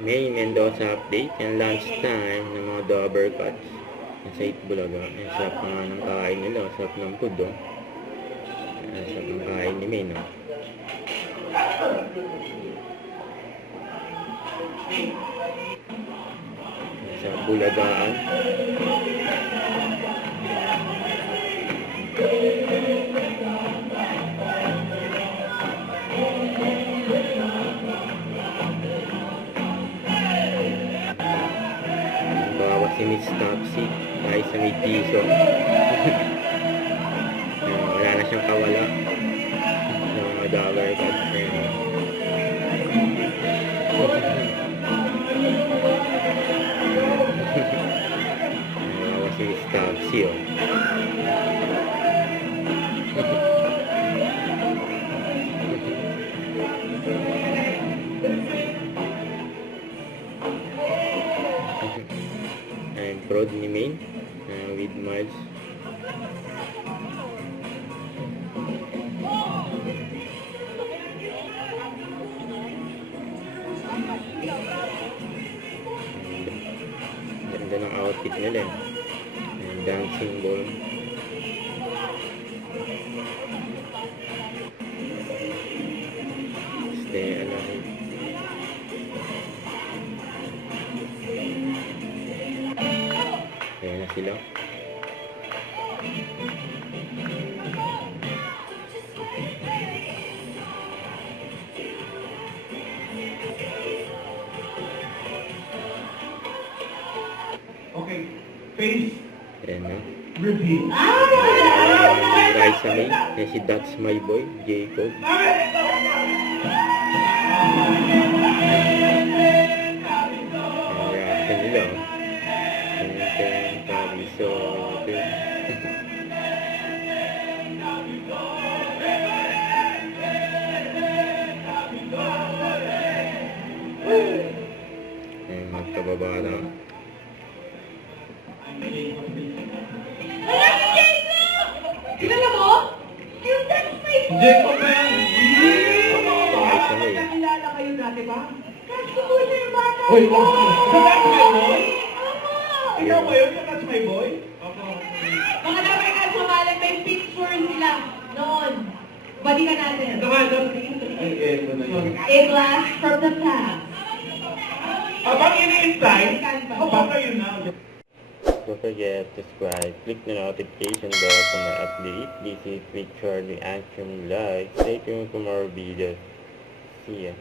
May Mendoza update. Yung lunch time ng mga Dover Cuts. Sa Itbulaga. Ang sarap nga ng kain nila. Sarap ng food, oh. Ang sarap ng kain ni May, no? Sa Bulagaan. Bawa si Miss Taxi dahil sa may piso. Wala na siyang kawala ng mga Dover Cuts. Bawa si Miss Taxi, oh. I'm proud ni Maine with Miles. Ganda ng outfit nila. Dancing ball. Stay alive. Ayan na sila. Okay, face Ayan na. reveal. Raisa May. Ayan si That's My Boy, Jacob. Ang reaction nila, oh. Ayan, Tabiso. Ayan, magkababara. Kilala mo? Yung That's My Boy! Jacob na yan! Raisa May. Nakilala kayo dati ba? That's the boy na yung bata Uy, ko! sa That's My Boy? Oo! Ikaw ba yun sa That's My Boy? Opo. Mga dapat ka sumalag, may picture sila noon. Balikan natin. Ito nga, ay, eto na yun. A blast from the past. Abang ini-intay, baka yun na. Don't forget to subscribe, click the notification bell for more updates. This is Victor the Action Live. Stay tuned for more videos. See ya.